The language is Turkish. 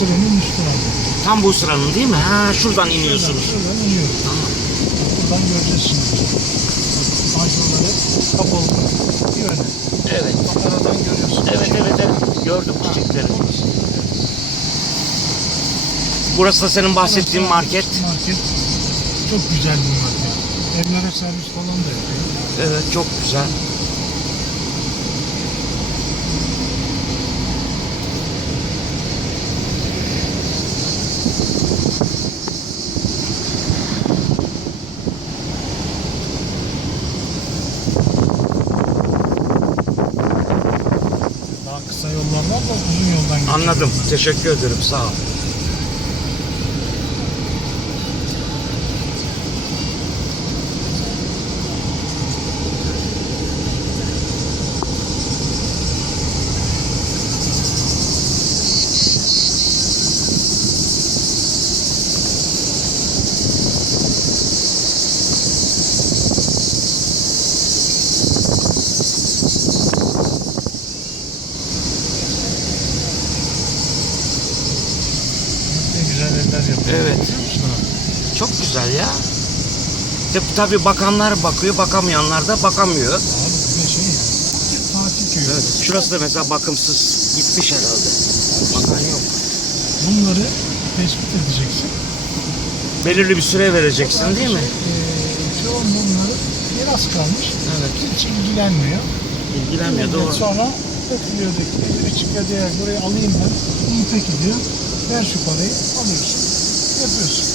sıranın üstü abi. Tam bu sıranın değil mi? Ha, şuradan iniyorsunuz. Şuradan iniyoruz. Tamam. Buradan göreceğiz şimdi. Panjurları kapalı. Bir yöne. Evet. Bak aradan görüyorsun. Evet. Gördüm çiçekleri. Burası da senin bahsettiğin market. Market. Çok güzel bir market. Evlere servis falan da yapıyor. Evet, çok güzel. Daha kısa yollar var da uzun yoldan geçiyor. Anladım. Teşekkür ederim. Sağ ol. Ne güzel evler yapıyor. Evet. Biliyor musun abi? Çok güzel ya. Tabii bakanlar bakıyor, bakamayanlar da bakamıyor. Abi bu da şey ya. Tatil köyü. Evet. Şurası da mesela bakımsız gitmiş herhalde. Bakan yok. Bunları tespit edeceksin. Belirli bir süre vereceksin değil mi? Çoğun bunları biraz kalmış. Evet. Hiç ilgilenmiyor. İlgilenmiyor, doğru. Sonra ötülüyor da biri çıkıyor diye burayı alayım ben. İyi peki diyor. Ver şu parayı alıyorsun. Yapıyorsun.